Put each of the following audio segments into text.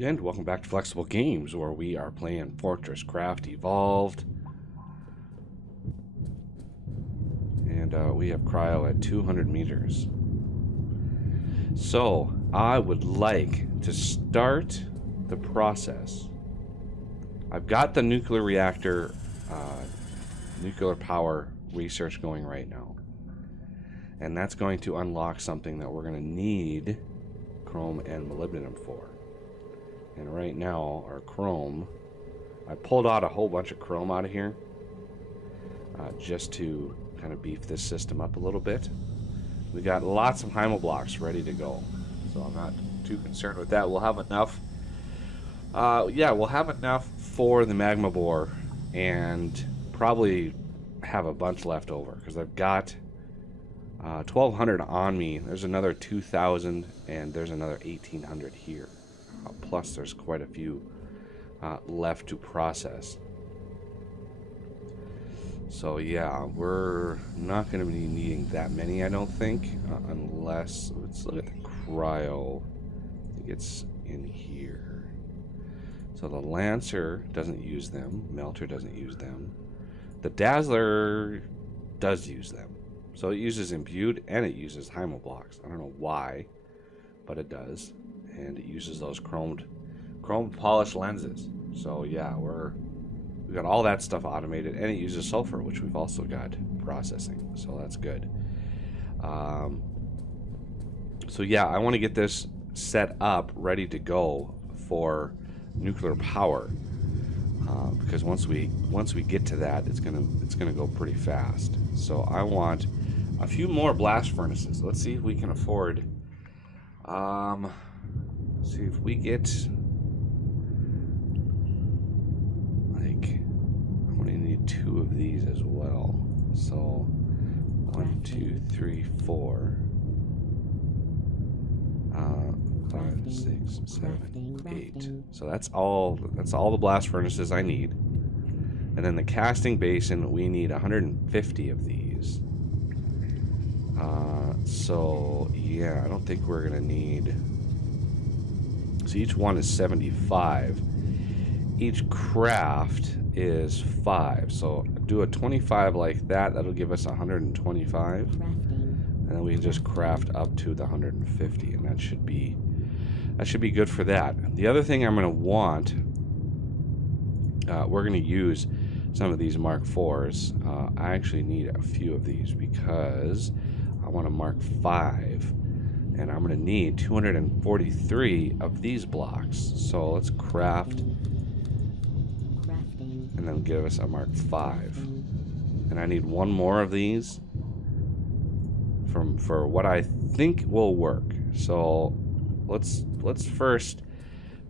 And welcome back to Flexible Games, where we are playing FortressCraft Evolved. And we have cryo at 200 meters. So, I would like to start the process. I've got the nuclear reactor, nuclear power research going right now. And that's going to unlock something that we're going to need chrome and molybdenum for. And right now, our chrome, I pulled out a whole bunch of chrome out of here just to kind of beef this system up a little bit. We got lots of Hymo blocks ready to go, so I'm not too concerned with that. We'll have enough. Yeah, we'll have enough for the magma bore, and probably have a bunch left over because I've got 1,200 on me. There's another 2,000, and there's another 1,800 here. Plus, there's quite a few left to process. So yeah, we're not going to be needing that many, I don't think, unless, let's look at the cryo. I think it's in here. So the Lancer doesn't use them. Melter doesn't use them. The Dazzler does use them. So it uses imbued and it uses Hymo blocks. I don't know why, but it does. And it uses those chrome polished lenses. So yeah, we've got all that stuff automated, and it uses sulfur, which we've also got processing. So that's good. So yeah, I want to get this set up, ready to go for nuclear power. Because once we get to that, it's gonna go pretty fast. So I want a few more blast furnaces. Let's see if we can afford. See if we get, like, I'm going to need 2 of these as well. So 1, 2, 3, 4, 5, 6, 7, 8. So that's all the blast furnaces I need. And then the casting basin, we need 150 of these. So yeah, I don't think we're gonna need. So each one is 75. Each craft is 5. So do a 25 like that. That'll give us 125. And then we can just craft up to the 150, and that should be good for that. The other thing I'm going to want, we're going to use some of these Mark IVs. I actually need a few of these because I want a Mark V. And I'm going to need 243 of these blocks. So let's craft. And then give us a Mark V. And I need 1 more of these for what I think will work. So let's first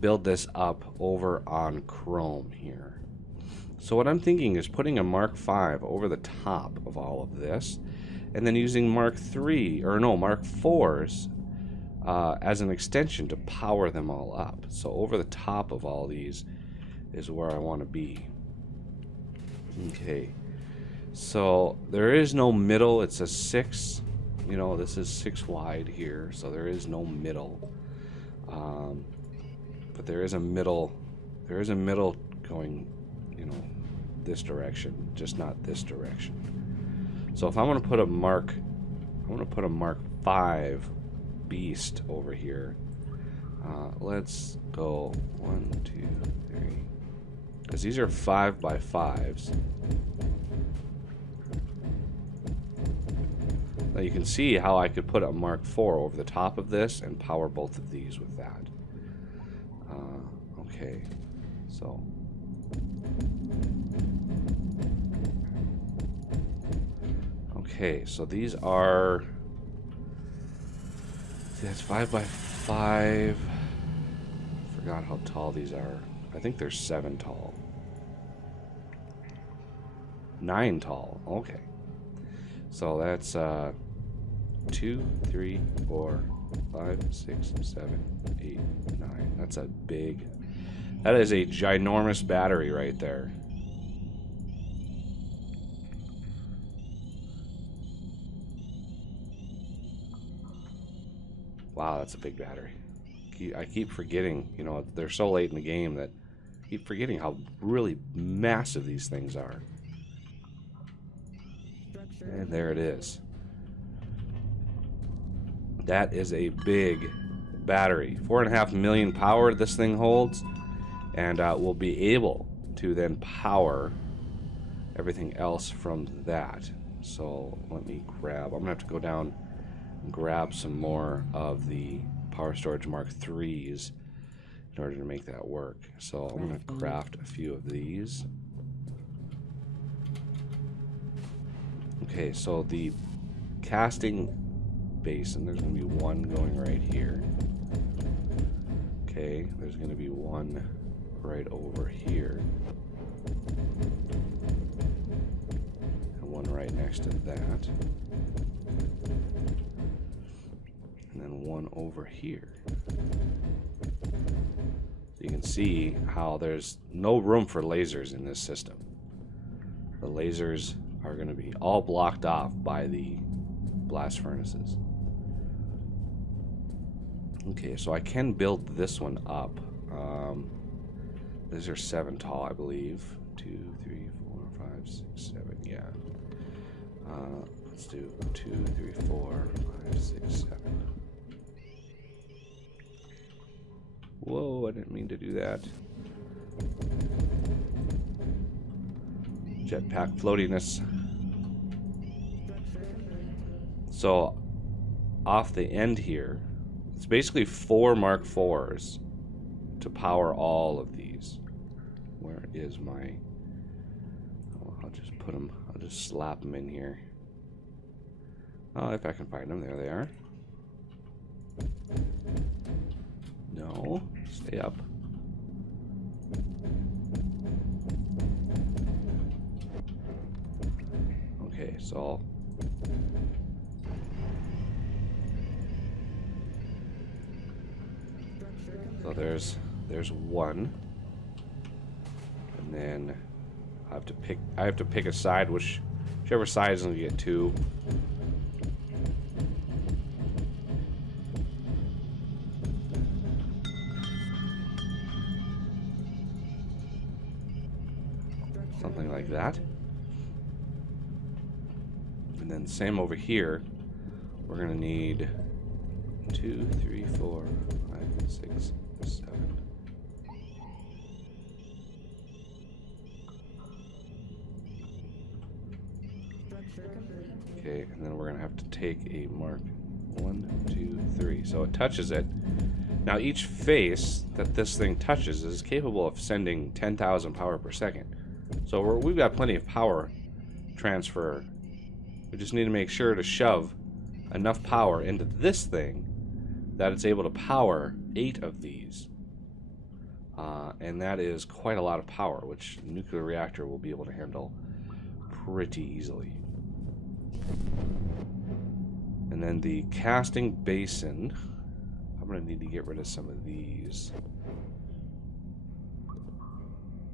build this up over on chrome here. So what I'm thinking is putting a Mark V over the top of all of this, and then using Mark IVs as an extension to power them all up. So over the top of all these is where I want to be. Okay, so there is no middle. It's a 6. You know, this is 6 wide here, so there is no middle. But there is a middle. There is a middle going, you know, this direction, just not this direction. So if I want to put a Mark V beast over here. Let's go 1, 2, 3. Because these are 5x5s. Now you can see how I could put a Mark IV over the top of this and power both of these with that. Okay, so. Okay, so these are. That's 5x5. Forgot how tall these are. I think they're 7 tall. 9 tall. Okay. So that's 2, 3, 4, 5, 6, 7, 8, 9. That's a big. That is a ginormous battery right there. Wow, that's a big battery. I keep forgetting, you know, they're so late in the game that I keep forgetting how really massive these things are. And there it is. That is a big battery. 4.5 million power this thing holds. And we'll be able to then power everything else from that. So let me grab, I'm gonna have to go down and grab some more of the power storage Mark IIIs in order to make that work. So I'm gonna craft a few of these. Okay, so the casting basin, there's gonna be one going right here. Okay, there's gonna be one right over here. One right next to that, and then one over here. So you can see how there's no room for lasers in this system. The lasers are going to be all blocked off by the blast furnaces. Okay, so I can build this one up. These are 7 tall, I believe. 2, 3, 4, 5, 6, 7, yeah. Let's do 2, 3, 4, 5, 6, 7. Whoa, I didn't mean to do that. Jetpack floatiness. So, off the end here, it's basically 4 Mark IVs to power all of these. Where is my... Oh, I'll just put them... I'll just slap them in here. Oh, if I can find them. There they are. No. Stay up. Okay, so... So there's one. And then I have to pick a side, whichever side is going to get 2. Something like that. And then same over here. We're going to need 2, 3, 4, 5, 6, 7. Okay, and then we're going to have to take a mark 1, 2, 3. So it touches it. Now each face that this thing touches is capable of sending 10,000 power per second. So we've got plenty of power transfer. We just need to make sure to shove enough power into this thing that it's able to power 8 of these. And that is quite a lot of power, which the nuclear reactor will be able to handle pretty easily. And then the casting basin, I'm going to need to get rid of some of these.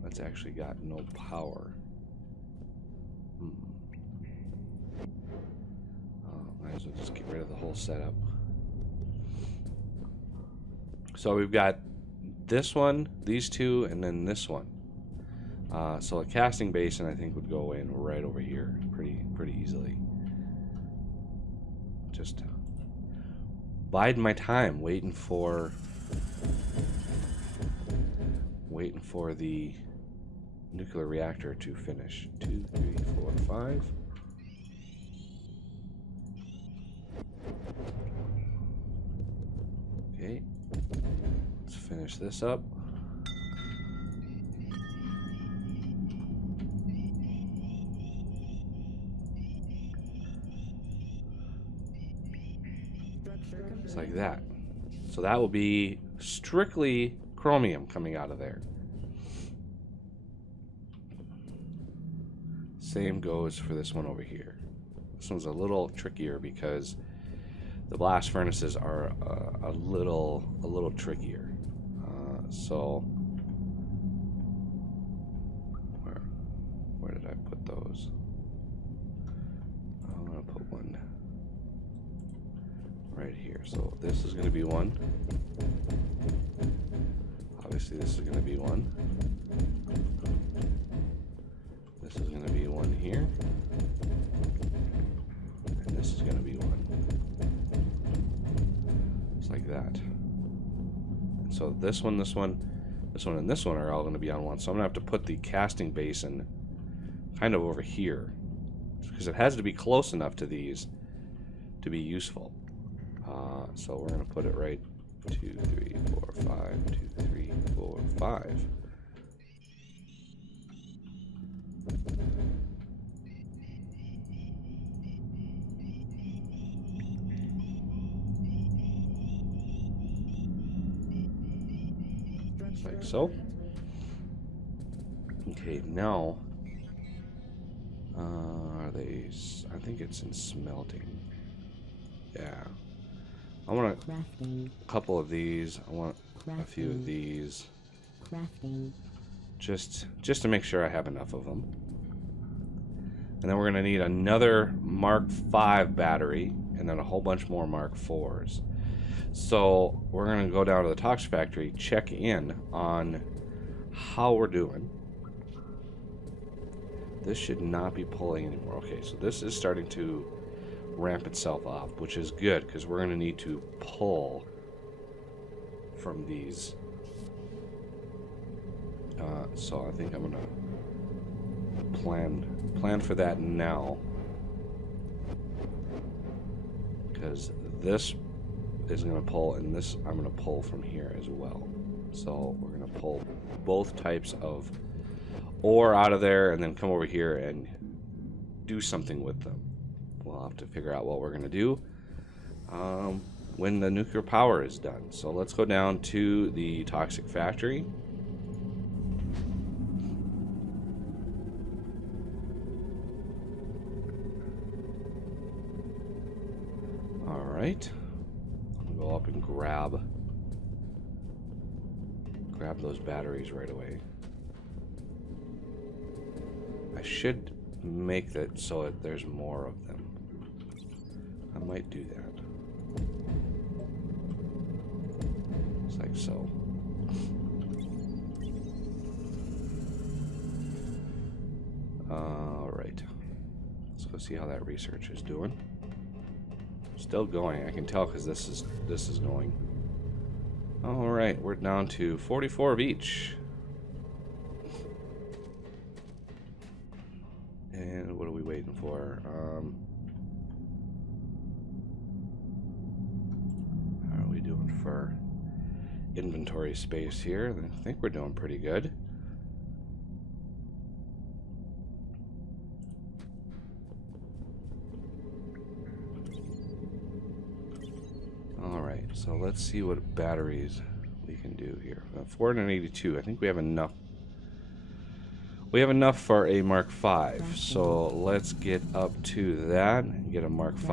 That's actually got no power. Might as well just get rid of the whole setup. So we've got this one, these 2, and then this one. So a casting basin, I think, would go in right over here pretty easily. Just biding my time, waiting for the nuclear reactor to finish. 2, 3, 4, 5. Okay, let's finish this up. It's like that. So that will be strictly chromium coming out of there. Same goes for this one over here. This one's a little trickier because the blast furnaces are a little trickier. So where did I put those? I'm gonna put one right here. So this is gonna be one. Obviously, this is going to be one. This is going to be one here. And this is going to be one. Just like that. And so this one, this one, this one, and this one are all going to be on one. So I'm going to have to put the casting basin kind of over here, because it has to be close enough to these to be useful. So we're going to put it right 2, 3, 4, 5, 2, 3, 4, 5. Like so. Okay, now are they? I think it's in smelting. Yeah. I want a couple of these. I want a few of these. Just to make sure I have enough of them. And then we're going to need another Mark V battery, and then a whole bunch more Mark IVs. So we're going to go down to the Tox Factory, check in on how we're doing. This should not be pulling anymore. Okay, so this is starting to ramp itself up, which is good, because we're going to need to pull from these. So I think I'm going to plan for that now, because this is going to pull, and this I'm going to pull from here as well. So we're going to pull both types of ore out of there, and then come over here and do something with them. We'll have to figure out what we're going to do when the nuclear power is done. So let's go down to the toxic factory. All right. I'll go up and grab those batteries right away. I should make that so that there's more of them. I might do that. It's like so. Alright. Let's go see how that research is doing. Still going. I can tell because this is going. Alright, we're down to 44 of each. And what are we waiting for? How are we doing for inventory space here? I think we're doing pretty good. Alright, so let's see what batteries we can do here. 482. I think we have enough. We have enough for a Mark V, so let's get up to that and get a Mark V,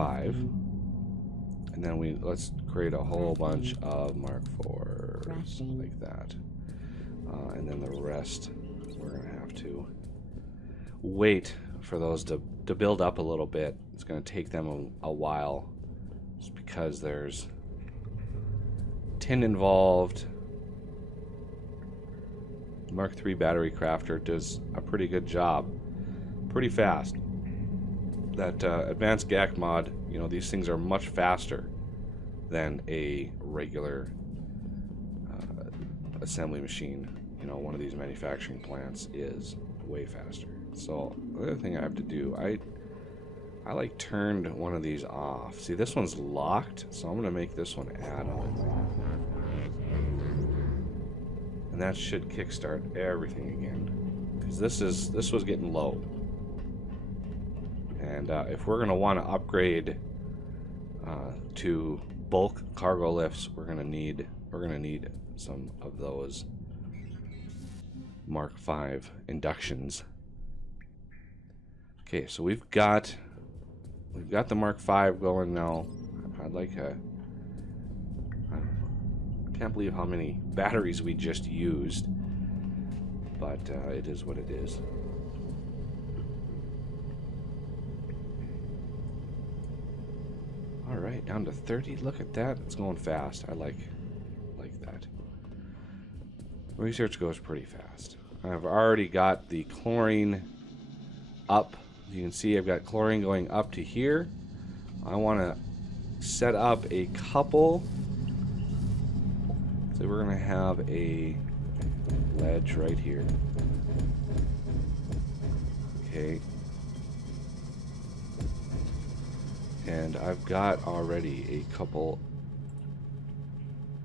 and then let's create a whole bunch of Mark IVs like that, and then the rest we're gonna have to wait for those to build up a little bit. It's gonna take them a while, just because there's tin involved. Mark III battery crafter does a pretty good job, pretty fast. That advanced GAC mod, you know, these things are much faster than a regular assembly machine. You know, one of these manufacturing plants is way faster. So the other thing I have to do, I like turned one of these off. See, this one's locked, so I'm gonna make this one add on. And that should kickstart everything again, because this was getting low. And if we're gonna want to upgrade to bulk cargo lifts, we're gonna need some of those Mark V inductions. Okay, so we've got the Mark V going now. I'd like I can't believe how many batteries we just used, but it is what it is. All right, down to 30. Look at that. It's going fast. I like that. Research goes pretty fast. I've already got the chlorine up. As you can see, I've got chlorine going up to here. I want to set up a couple. So we're going to have a ledge right here. Okay. And I've got already a couple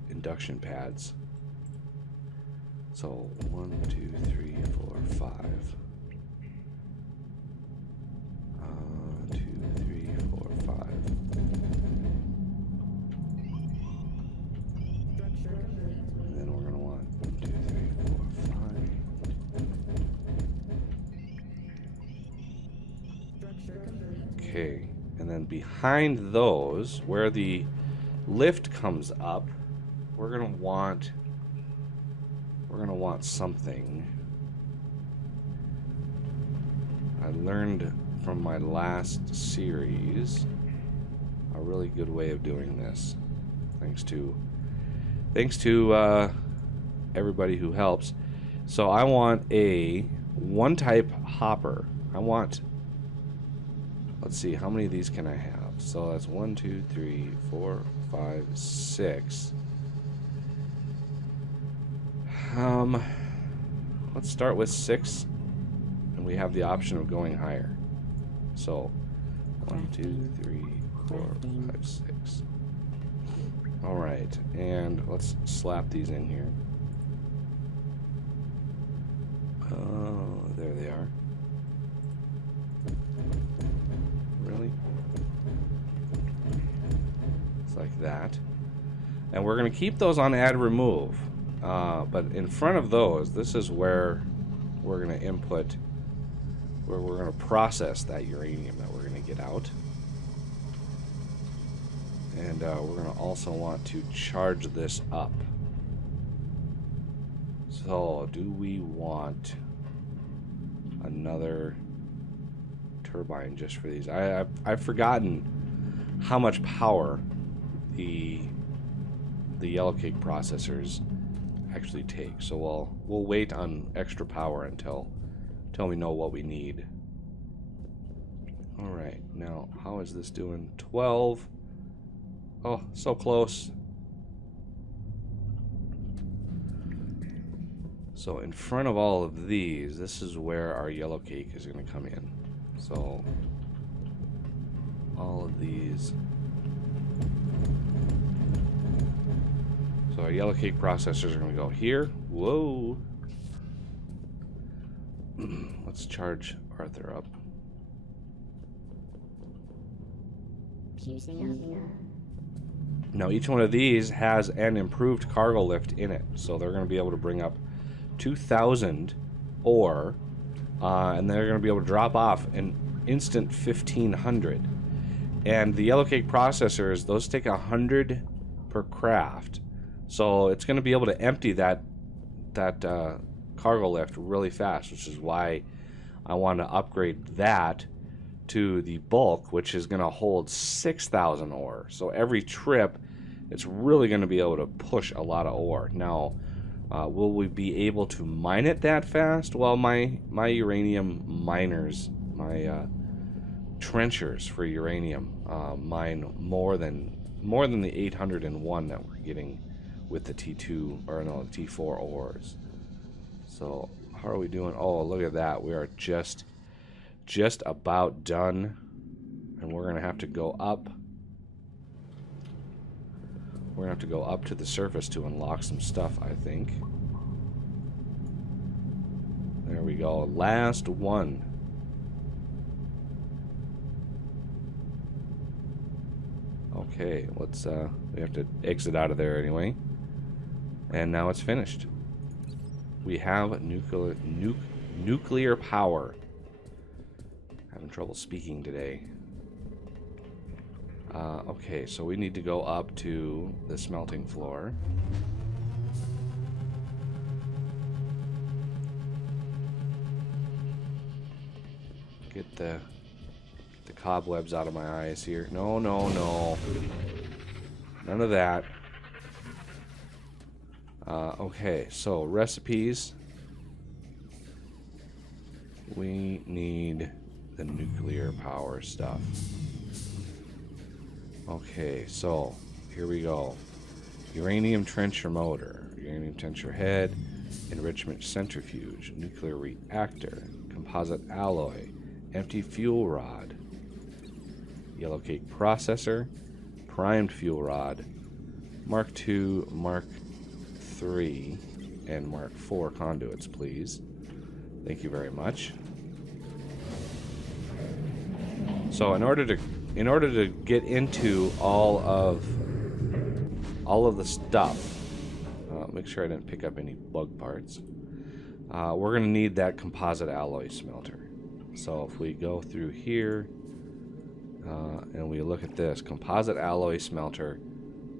induction pads. So 1, 2, 3, 4, 5. 2, 3, 4, 5. And then we're going to want 1, 2, 3, 4, 5. Okay. And then behind those, where the lift comes up, we're gonna want something. I learned from my last series a really good way of doing this, thanks to everybody who helps. So I want a one type hopper. I want, let's see, how many of these can I have? So that's 1, 2, 3, 4, 5, 6. Let's start with 6, and we have the option of going higher. So 1, 2, 3, 4, 5, 6. All right, and let's slap these in here. Oh, there they are. Really? It's like that. And we're going to keep those on add remove. But in front of those, this is where we're going to input, where we're going to process that uranium that we're going to get out. And we're going to also want to charge this up. So, do we want another turbine just for these? I've forgotten how much power the yellow cake processors actually take. So we'll wait on extra power until we know what we need. All right, now how is this doing? 12. Oh, so close. So in front of all of these, this is where our yellow cake is going to come in. So all of these. So our yellow cake processors are going to go here. Whoa. Let's charge Arthur up. Now each one of these has an improved cargo lift in it. So they're going to be able to bring up 2,000 ore, and they're going to be able to drop off an instant 1,500. And the yellow cake processors, those take 100 per craft. So it's going to be able to empty that cargo lift really fast, which is why I want to upgrade that to the bulk, which is going to hold 6,000 ore. So every trip, it's really going to be able to push a lot of ore. Now, will we be able to mine it that fast? Well, my uranium miners, my trenchers for uranium, mine more than the 801 that we're getting with the T2 or no T4 ores. So how are we doing? Oh, look at that. We are just about done, and we're gonna have to go up. We're gonna have to go up to the surface to unlock some stuff, I think. There we go. Last one. Okay, let's we have to exit out of there anyway. And now it's finished. We have nuclear power. Having trouble speaking today. Okay, so we need to go up to the smelting floor. Get the cobwebs out of my eyes here. No, no, no. None of that. Okay, so recipes. We need the nuclear power stuff. Okay, so here we go. Uranium trencher motor, uranium trencher head, enrichment centrifuge, nuclear reactor, composite alloy, empty fuel rod, yellow cake processor, primed fuel rod, Mark II, Mark III, and Mark IV conduits, please. Thank you very much. So in order to get into all of the stuff, make sure I didn't pick up any bug parts. We're going to need that composite alloy smelter. So if we go through here and we look at this composite alloy smelter,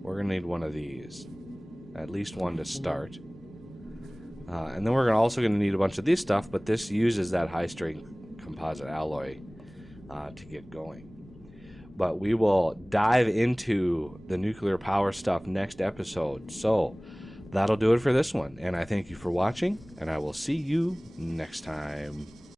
we're going to need one of these, at least one to start. And then we're also going to need a bunch of these stuff, but this uses that high strength composite alloy to get going. But we will dive into the nuclear power stuff next episode. So that'll do it for this one. And I thank you for watching, and I will see you next time.